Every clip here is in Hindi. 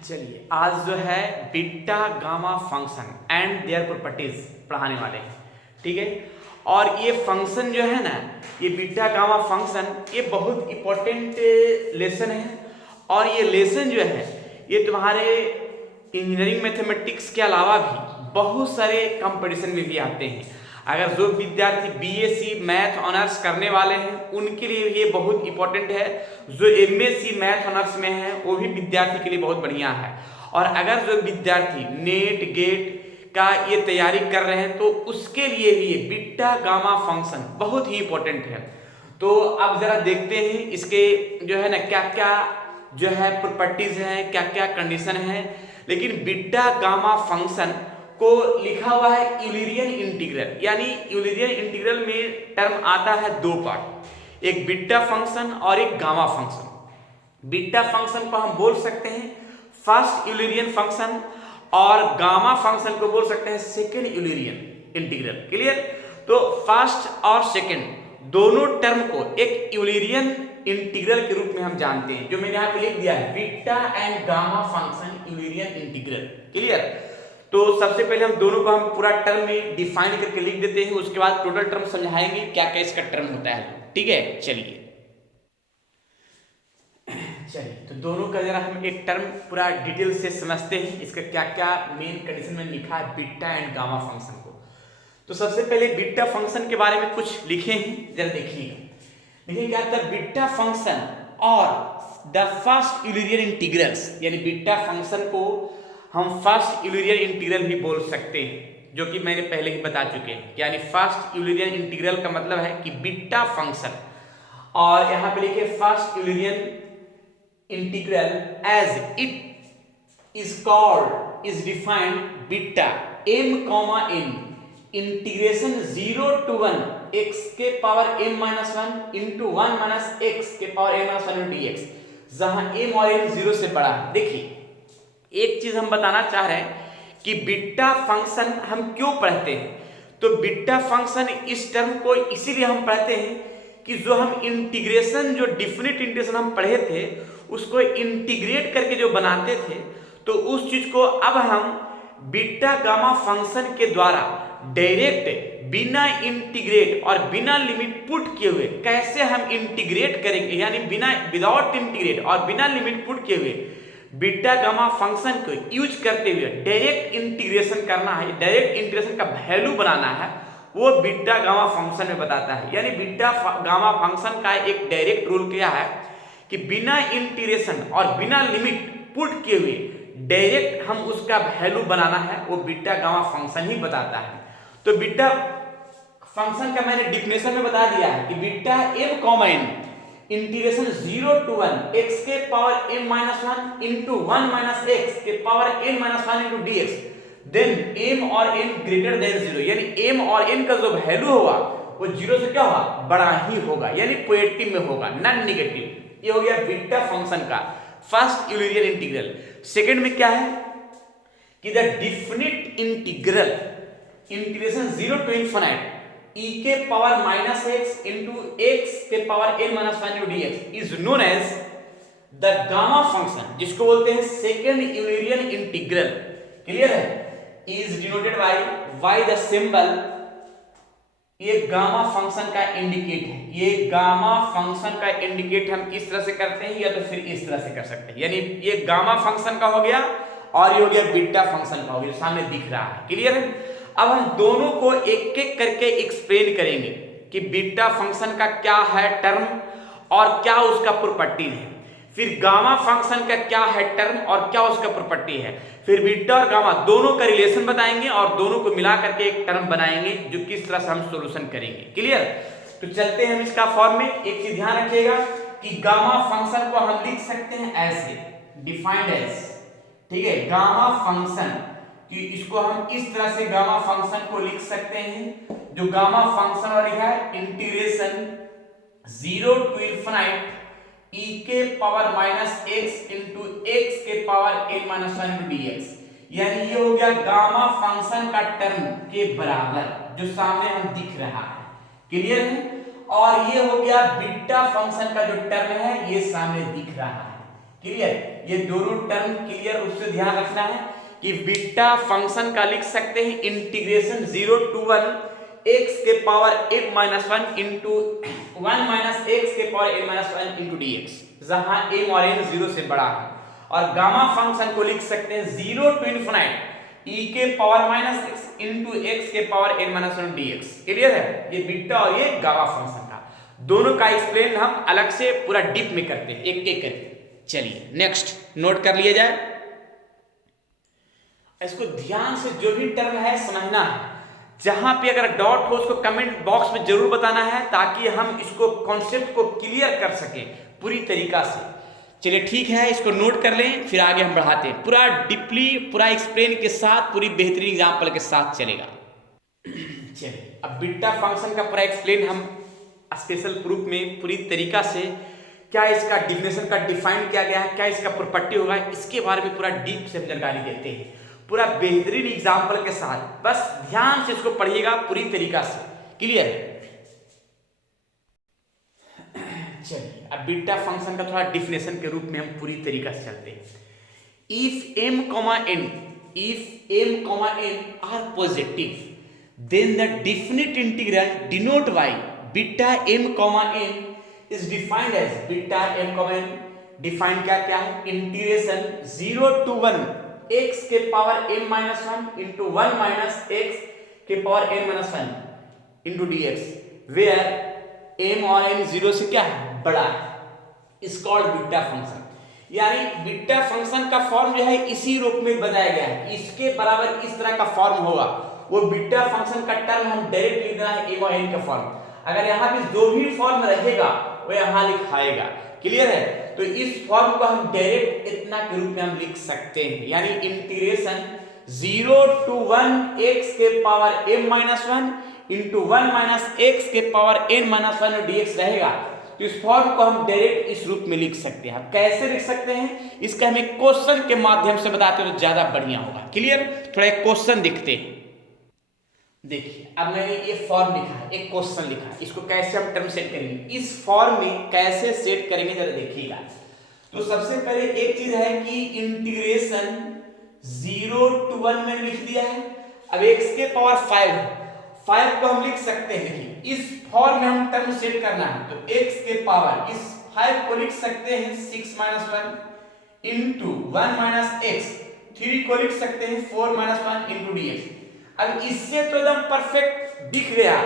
चलिए आज जो है beta gamma function and their properties पढ़ाने वाले हैं। ठीक है, और ये फंक्शन जो है ना, ये बीटा गामा फंक्शन ये बहुत इंपॉर्टेंट लेसन है। और ये लेसन जो है ये तुम्हारे इंजीनियरिंग मैथमेटिक्स के अलावा भी बहुत सारे कंपटीशन में भी आते हैं। अगर जो विद्यार्थी बीएससी मैथ ऑनर्स करने वाले हैं उनके लिए ये बहुत इंपॉर्टेंट है। जो एमएससी मैथ ऑनर्स में है वो भी विद्यार्थी के लिए बहुत बढ़िया है। और अगर जो विद्यार्थी नेट गेट का ये तैयारी कर रहे हैं तो उसके लिए भी ये बीटा गामा फंक्शन बहुत ही इंपॉर्टेंट है। तो अब जरा देखते हैं इसके जो है ना क्या क्या जो है प्रॉपर्टीज हैं, क्या क्या कंडीशन है। लेकिन बीटा गामा फंक्शन को लिखा हुआ है यूलरियन इंटीग्रल, यानी यूलरियन इंटीग्रल में टर्म आता है दो पार्ट, एक बीटा फंक्शन और एक गामा फंक्शन। बीटा फंक्शन को हम बोल सकते हैं फर्स्ट यूलरियन फंक्शन और गामा फंक्शन को बोल सकते हैं सेकेंड यूलरियन इंटीग्रल। क्लियर? तो फर्स्ट और सेकेंड दोनों टर्म को एक यूलरियन इंटीग्रल के रूप में हम जानते हैं, जो मैंने यहाँ पे लिख दिया है beta and gamma function Eulerian integral. Clear? तो सबसे पहले हम दोनों को हम पूरा टर्म में डिफाइन करके लिख देते हैं, उसके बाद टोटल टर्म समझाएंगे क्या क्या इसका टर्म होता है। ठीक है, चलिए तो दोनों का जरा हम एक टर्म पूरा डिटेल से समझते हैं, इसका क्या क्या मेन कंडीशन में लिखा है बीटा एंड गामा फंक्शन को। तो सबसे पहले बीटा फंक्शन के बारे में कुछ लिखे हैं, जरा देखिएगा। देखिए क्या था बीटा फंक्शन और द फर्स्ट यूलरियन इंटीग्रल्स, यानी बीटा फंक्शन को हम फर्स्ट यूलरियन इंटीग्रल भी बोल सकते हैं, जो कि मैंने पहले ही बता चुके हैं। यानी फर्स्ट यूलरियन इंटीग्रल का मतलब है कि बीटा फंक्शन, और यहां पे लिखे first Eulerian integral as it is called is defined beta m comma n integration 0 to 1 x के power m minus 1 into 1 minus x के पावर m माइनस 1 dx, जहां m और n 0 से बड़ा है। देखिए एक चीज हम बताना चाह रहे हैं कि बीटा फंक्शन हम क्यों पढ़ते हैं। तो बीटा फंक्शन इस टर्म को इसीलिए हम पढ़ते हैं कि जो हम इंटीग्रेशन, जो डिफिनिट इंटीग्रेशन हम पढ़े थे उसको इंटीग्रेट करके जो बनाते थे, तो उस चीज को अब हम बीटा गामा फंक्शन के द्वारा डायरेक्ट बिना इंटीग्रेट और बिना लिमिट पुट किए हुए कैसे हम इंटीग्रेट करेंगे, यानी बिना विदाउट इंटीग्रेट और बिना लिमिट पुट किए हुए बीटा गामा फंक्शन को यूज करते हुए डायरेक्ट इंटीग्रेशन करना है, डायरेक्ट इंटीग्रेशन का वैल्यू बनाना है, वो बीटा गामा फंक्शन में बताता है। यानी बीटा गामा फंक्शन का एक डायरेक्ट रूल क्या है कि बिना इंटीग्रेशन और बिना लिमिट पुट किए हुए डायरेक्ट हम उसका वैल्यू बनाना है, वो बीटा गामा फंक्शन ही बताता है। तो बीटा फंक्शन का मैंने डिफिनेशन में बता दिया है कि beta m comma n integration 0 to 1 x के power m minus 1 into 1 minus x के power n minus 1 into dx, then m और n ग्रेटर देन 0, यानी m और n का जो वैल्यू होगा वो 0 से क्या होगा, बड़ा ही होगा, यानी पॉजिटिव में होगा, नॉन नेगेटिव। ये हो गया बीटा फंक्शन का फर्स्ट यूलरियन इंटीग्रल। सेकंड में क्या है कि the definite integral integration 0 to infinite e के power minus x into x के power n minus 1 into dx is known as the gamma function, जिसको बोलते हैं सेकेंड यूलरियन इंटीग्रल। क्लियर है? Is denoted by the symbol, ये गामा फंक्शन का इंडिकेट है। ये गामा फंक्शन का इंडिकेट हम इस तरह से करते हैं या तो फिर इस तरह से कर सकते हैं, यानी ये गामा फंक्शन का हो गया और ये हो गया बीटा फंक्शन का हो गया, सामने दिख रहा है। क्लियर है? अब हम दोनों को एक एक करके एक्सप्लेन करेंगे कि बीटा फंक्शन का क्या है टर्म और क्या उसका प्रॉपर्टी है, फिर गामा फंक्शन का क्या है टर्म और क्या उसका प्रॉपर्टी है, फिर बीटा और गामा दोनों का रिलेशन बताएंगे और दोनों को मिला करके एक टर्म बनाएंगे जो किस तरह से हम सॉल्यूशन करेंगे। क्लियर? तो चलते हैं हम इसका फॉर्म में। एक चीज ध्यान रखिएगा कि गामा फंक्शन को हम लिख सकते हैं ऐसे, डिफाइंड एज, ठीक है, गामा फंक्शन, कि इसको हम इस तरह से गामा फंक्शन को लिख सकते हैं, जो गामा फंक्शन और लिखा है इंटीग्रेशन 0 to इनफिनिट e के power minus x into x के power n minus 1 into dx, यानी ये हो गया गामा फंक्शन का टर्म के बराबर जो सामने हम दिख रहा है। क्लियर है? और ये हो गया बीटा फंक्शन का जो टर्म है ये सामने दिख रहा है। क्लियर, ये दोनों टर्म क्लियर रूप से ध्यान रखना है कि बीटा फंक्शन का लिख सकते हैं इंटीग्रेशन 0 to 1 x के power m minus 1 into 1 minus x के power n minus 1 into dx, जहां m और n 0 से बड़ा है। और गामा फंक्शन को लिख सकते हैं 0 to infinite e के power minus x into x के power n minus 1 dx। Clear है, ये बीटा और ये गामा फंक्शन का, दोनों का एक्सप्लेन हम अलग से पूरा डीप में करते हैं एक एक करके। चलिए नेक्स्ट नोट कर लिया जाए, इसको ध्यान से जो भी टर्म है समझना है, जहां पे अगर डॉट हो उसको कमेंट बॉक्स में जरूर बताना है ताकि हम इसको कॉन्सेप्ट को क्लियर कर सकें पूरी तरीका से। चलिए ठीक है, इसको नोट कर लें, फिर आगे हम बढ़ाते हैं, पूरा डीपली पूरा एक्सप्लेन के साथ पूरी बेहतरीन एग्जांपल के साथ चलेगा। चलिए अब बीटा फंक्शन का पूरा एक्सप्लेन हम स्पेशल प्रूफ में पूरी तरीका से, क्या इसका डिफिनेशन का डिफाइन किया गया है, क्या इसका प्रॉपर्टी होगा, इसके बारे में पूरा डीप से जानकारी देते हैं पूरा बेहतरीन एग्जाम्पल के साथ। बस ध्यान से इसको पढ़िएगा पूरी तरीका से। क्लियर है, चलिए अब बीटा फंक्शन का थोड़ा डिफिनेशन के रूप में हम पूरी तरीका से चलते हैं। If m, n are positive then the definite integral denote by beta m, n is defined as beta m, n defined क्या है, इंटीग्रेशन 0 to 1 x के power m minus 1 into 1 minus x के power n minus 1 into dx, where m और n 0 से क्या है, बड़ा है, इज कॉल्ड बीटा फंक्शन। यानी बीटा फंक्शन का फॉर्म जो है इसी रूप में बताया गया है, इसके बराबर इस तरह का फॉर्म होगा, वो बीटा फंक्शन का टर्म हम डायरेक्ट लिख देना है m और n का फॉर्म। अगर यहाँ पे जो भी फॉर्म रहेगा वो यहाँ लिखाएगा। क्लियर है, तो इस फॉर्म को हम डायरेक्ट इतना के रूप में हम लिख सकते हैं, यानी इंटीग्रेशन 0 to 1 x के power m minus 1 into 1 minus x के पावर n minus 1 dx रहेगा। तो इस फॉर्म को हम डायरेक्ट इस रूप में लिख सकते हैं। कैसे लिख सकते हैं, इसका हम एक क्वेश्चन के माध्यम से बताते हैं तो ज्यादा बढ़िया होगा। क्लियर, थोड़ा एक क्वेश्चन दिखते हैं। देखिए अब मैंने ये फॉर्म लिखा है, एक क्वेश्चन लिखा है, इसको कैसे हम टर्म सेट करेंगे, इस फॉर्म में कैसे सेट करेंगे जरा देखिएगा। तो सबसे पहले एक चीज है कि इंटीग्रेशन 0 to 1 मैंने लिख दिया है। अब x के पावर 5 को हम लिख सकते हैं कि इस फॉर्म में हम टर्म सेट करना है, तो x के पावर इस 5 को लिख सकते हैं 6 minus 1 into 1 minus x, 3 को लिख सकते हैं 4 minus 1 into dx। अब इससे तो एकदम परफेक्ट दिख गया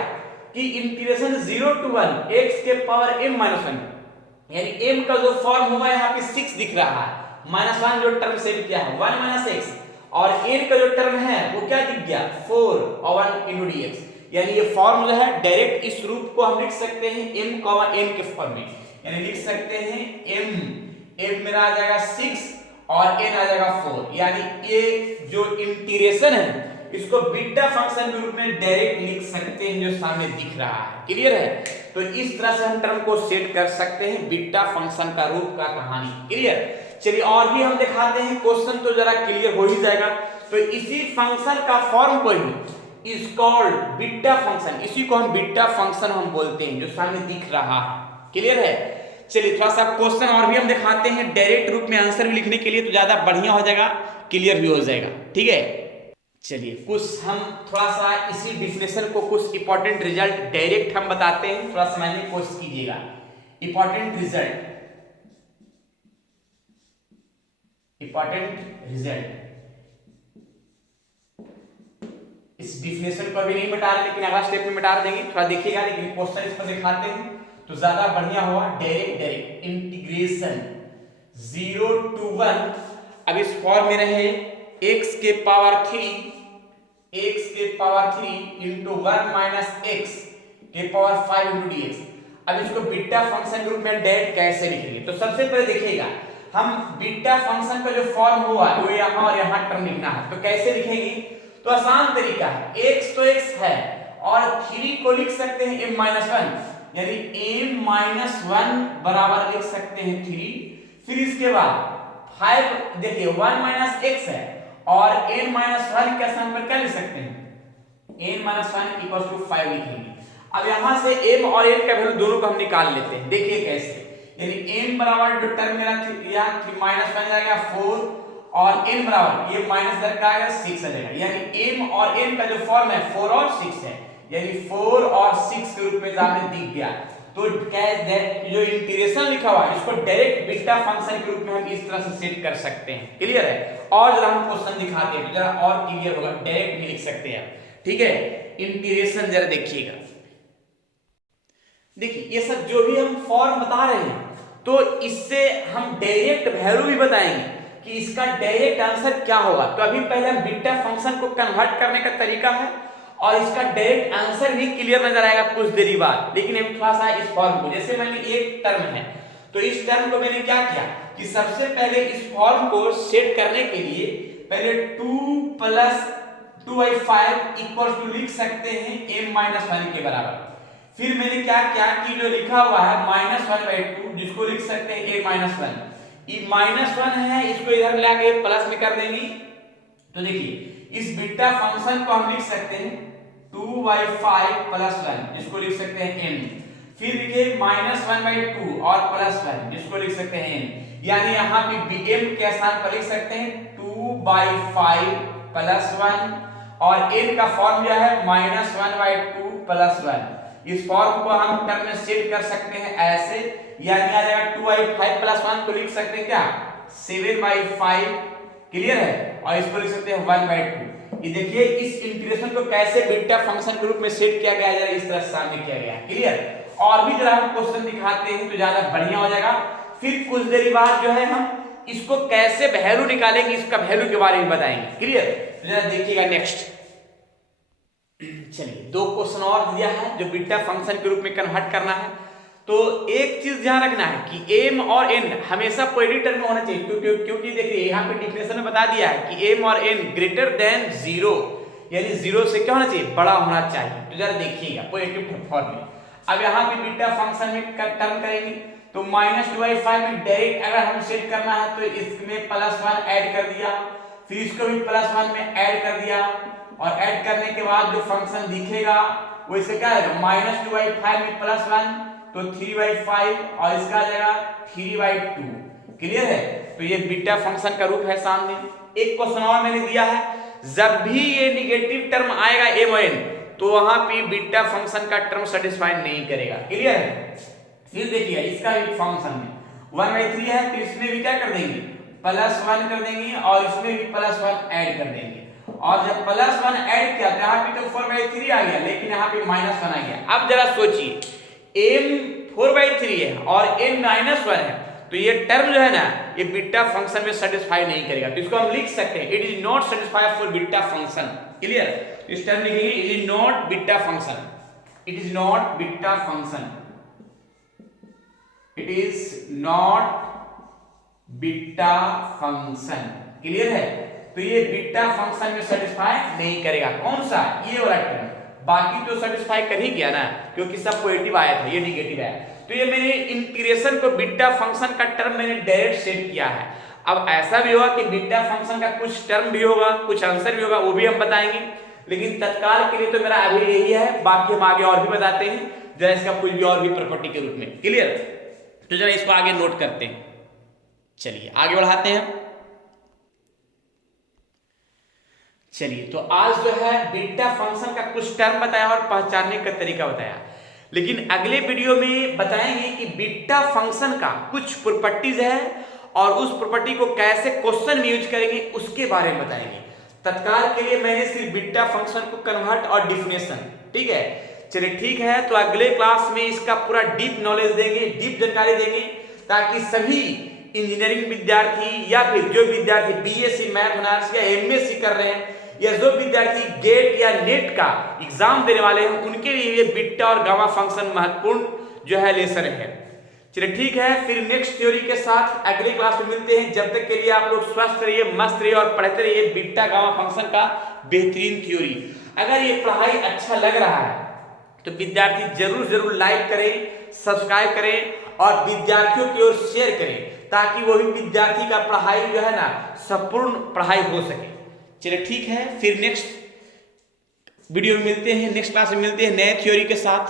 कि इंटीग्रेशन 0 to 1 x के पावर m minus 1, यानी m का जो फॉर्म होगा यहाँ पे 6 दिख रहा है, माइनस 1 जो टर्म सेट किया है 1 minus x, और n का जो टर्म है वो क्या दिख गया 4 और 1 into dx। यानी ये फॉर्म जो है डायरेक्ट इस रूप को हम लिख सकते हैं m, n के फॉर्म में, यानी लिख सकते हैं m मेरा आ जाएगा 6 और n आ जाएगा 4। यानी ये जो इंटीग्रेशन है इसको बीटा फंक्शन के रूप में डायरेक्ट लिख सकते हैं जो सामने दिख रहा है। क्लियर है, तो इस तरह से हम टर्म को सेट कर सकते हैं बीटा फंक्शन का रूप का कहानी। क्लियर, चलिए और भी हम दिखाते हैं, क्वेश्चन तो जरा क्लियर हो ही जाएगा। तो इसी फंक्शन का फॉर्म को he is called beta function, इसी को हम बीटा फंक्शन हम बोलते हैं जो सामने दिख रहा है। क्लियर है, चलिए थोड़ा सा क्वेश्चन और भी हम दिखाते हैं, डायरेक्ट रूप में आंसर भी लिखने के लिए तो ज्यादा बढ़िया हो जाएगा, क्लियर भी हो जाएगा। ठीक है, चलिए कुछ हम थोड़ा सा इसी डिफिनेशन को कुछ इंपॉर्टेंट रिजल्ट डायरेक्ट हम बताते हैं, थोड़ा समझने की कोशिश कीजिएगा। इंपॉर्टेंट रिजल्ट इस डिफिनेशन को भी नहीं मिटा रहे, लेकिन अगला स्टेप में मिटा देंगे, थोड़ा देखिएगा, लेकिन क्वेश्चन इस पर दिखाते हैं तो ज्यादा बढ़िया होगा। डायरेक्ट इंटीग्रेशन 0 to 1, अब इस फॉर्म में रहे x के पावर 3 into 1 minus x के पावर 5 into dx। अब इसको बीटा फंक्शन के रूप में डायरेक्ट कैसे लिखेंगे, तो सबसे पहले देखिएगा हम बीटा फंक्शन का जो फॉर्म हुआ वो यहाँ और यहाँ टर्म लिखना है, तो कैसे लिखेंगे, तो आसान तरीका है, x तो x है और 3 को लिख सकते हैं m minus 1, यानी m minus 1 बराबर लिख सकते हैं 3। फिर इसके बाद 5 देखिए 1 minus x है और n minus 1 के स्थान पर क्या लिख सकते हैं, n minus 1 equals to 5 लिखेंगे। अब यहां से m और n का वैल्यू दोनों को हम निकाल लेते हैं। देखिए कैसे, यानी m बराबर जो टर्म मेरा यहाँ 3 - 1 जाएगा 4 और n बराबर ये माइनस इधर का आएगा 6 आ जाएगा, यानी m और n का जो फॉर्म है 4 और 6 है, यानी 4 और 6 के रूप में सामने दिख गया। तो जो इंटीग्रेशन लिखा हुआ है इसको डायरेक्ट बीटा फंक्शन के रूप में हम इस तरह से सेट कर सकते हैं। क्लियर है? और जरा हम क्वेश्चन दिखाते हैं तो जरा और क्लियर होगा, डायरेक्ट भी लिख सकते हैं। ठीक है, इंटीग्रेशन जरा देखिएगा। देखिए ये सब जो भी हम फॉर्म बता रहे हैं तो इससे हम डायरेक्ट वैल्यू भी बताएंगे कि इसका डायरेक्ट आंसर क्या होगा। तो अभी पहले हम बीटा फंक्शन को कन्वर्ट करने का तरीका है और इसका डायरेक्ट आंसर भी क्लियर नजर आएगा कुछ देरी बाद। लेकिन हम थोड़ा सा इस फॉर्म को, जैसे मैंने एक टर्म है तो इस टर्म को मैंने क्या किया कि सबसे पहले इस फॉर्म को सेट करने के लिए पहले 2 + 2/5 = लिख सकते हैं m-1 के बराबर। फिर मैंने क्या किया कि जो लिखा हुआ है -1/2 जिसको लिख सकते हैं a-1, ये -1 है, इसको इधर लाके प्लस में कर देंगे। तो देखिए इस बीटा फंक्शन को हम लिख सकते हैं 2/5 + 1 जिसको लिख सकते हैं n। फिर देखिए -1/2 और +1 जिसको लिख सकते हैं n, यानी यहाँ पे m के स्थान पर लिख सकते हैं 2/5 + 1 और n का फॉर्म जो है -1/2 + 1। इस फॉर्म को हम टर्म में सेट कर सकते हैं ऐसे, यानी आ जाएगा 2/5 + 1 को लिख सकते हैं क्या 7/5। क्लियर है? और इसको लिख सकते हैं 1/2। ये देखिए इस इंटीग्रेशन को कैसे बीटा फंक्शन के रूप में सेट किया गया है, इस तरह सामने किया गया है। क्लियर? और भी जरा हम क्वेश्चन दिखाते हैं तो ज्यादा बढ़िया हो जाएगा। फिर कुछ देर बाद जो है हम इसको कैसे वैल्यू निकालेंगे, इसका वैल्यू के बारे में बताएंगे। क्लियर? तो जरा देखिएगा नेक्स्ट। चलिए 2 क्वेश्चन और दिया है जो बीटा फंक्शन के रूप में कन्वर्ट करना है। तो एक चीज ध्यान रखना है कि m और n हमेशा पॉजिटिव टर्म में होना चाहिए, क्योंकि देखिए यहाँ पे डिफिनेशन में बता दिया है कि m और n ग्रेटर देन 0, यानी 0 से क्या होना चाहिए, बड़ा होना चाहिए। तो जरा देखिएगा पॉजिटिव फॉर्म में। अब यहाँ पे बीटा फंक्शन में टर्म करेंगे तो -2/5 में डायरेक्ट अगर हम सेट करना है तो इसमें +1 ऐड कर दिया, फिर इसको भी +1 में ऐड कर दिया और ऐड करने के बाद जो फंक्शन दिखेगा वो इससे क्या आएगा -2/5 में +1 तो 3/5 और इसका आ जाएगा 3/2। क्लियर है? तो ये बीटा फंक्शन का रूप है सामने। एक क्वेश्चन और मैंने दिया है, जब भी ये निगेटिव टर्म आएगा m और n तो वहां पे बीटा फंक्शन का टर्म सेटिस्फाई नहीं करेगा। क्लियर है? फिर देखिए इसका भी फंक्शन में 1/3 है तो इसमें भी क्या कर देंगे +1 कर देंगे और इसमें भी +1 ऐड कर देंगे। और जब +1 ऐड किया तो यहाँ पे तो 4/3 आ गया, लेकिन यहाँ पे -1 आ गया। अब जरा सोचिए m 4/3 है और n -1 है तो ये टर्म जो है ना ये बीटा फंक्शन में सेटिस्फाई नहीं करेगा। तो इसको हम लिख सकते हैं it is not satisfy for beta function. Clear? इस टर्म लिखेंगे it is not beta function, it is not beta function, it is not beta function. Clear है? तो ये बीटा फंक्शन में सेटिस्फाई नहीं करेगा। कौन सा? ये वाला टर्म। बाकी तो सेटिस्फाई कर ही गया ना, क्योंकि सब पॉजिटिव आया था, ये नेगेटिव आया। तो ये मैंने इंटीग्रेशन को बीटा फंक्शन का टर्म मैंने डायरेक्ट सेट किया है। अब ऐसा भी होगा कि बीटा फंक्शन का कुछ टर्म भी होगा, कुछ आंसर भी होगा, वो भी हम बताएंगे। लेकिन तत्काल के लिए तो मेरा अभी यही है, बाकी हम आगे और भी बताते हैं जरा इसका कुछ भी और भी प्रॉपर्टी के रूप में। क्लियर? तो जरा इसको आगे नोट करते हैं। चलिए आगे बढ़ाते हैं। चलिए तो आज जो है बीटा फंक्शन का कुछ टर्म बताया और पहचानने का तरीका बताया, लेकिन अगले वीडियो में बताएंगे कि बीटा फंक्शन का कुछ प्रॉपर्टीज है और उस प्रॉपर्टी को कैसे क्वेश्चन में यूज करेंगे उसके बारे में बताएंगे। तत्काल के लिए मैंने सिर्फ बीटा फंक्शन को कन्वर्ट और डिफिनेशन, ठीक है। चलिए ठीक है, तो अगले क्लास में इसका पूरा डीप नॉलेज देंगे, डीप जानकारी देंगे, ताकि सभी इंजीनियरिंग विद्यार्थी या फिर जो विद्यार्थी बीएससी मैथ ऑनर्स या एमएससी कर रहे हैं या जो विद्यार्थी गेट या नेट का एग्जाम देने वाले हैं उनके लिए ये बीटा और गामा फंक्शन महत्वपूर्ण जो है लेसन है। चलिए ठीक है, फिर नेक्स्ट थ्योरी के साथ अगले क्लास में मिलते हैं। जब तक के लिए आप लोग स्वस्थ रहिए, मस्त रहिए और पढ़ते रहिए बीटा गामा फंक्शन का बेहतरीन थ्योरी। अगर ये पढ़ाई अच्छा लग रहा है तो विद्यार्थी जरूर लाइक करें, सब्सक्राइब करें और विद्यार्थियों की ओर शेयर करें, ताकि वो भी विद्यार्थी का पढ़ाई जो है ना संपूर्ण पढ़ाई हो सके। चलिए ठीक है, फिर नेक्स्ट वीडियो में मिलते हैं, नेक्स्ट क्लास में मिलते हैं नए थ्योरी के साथ।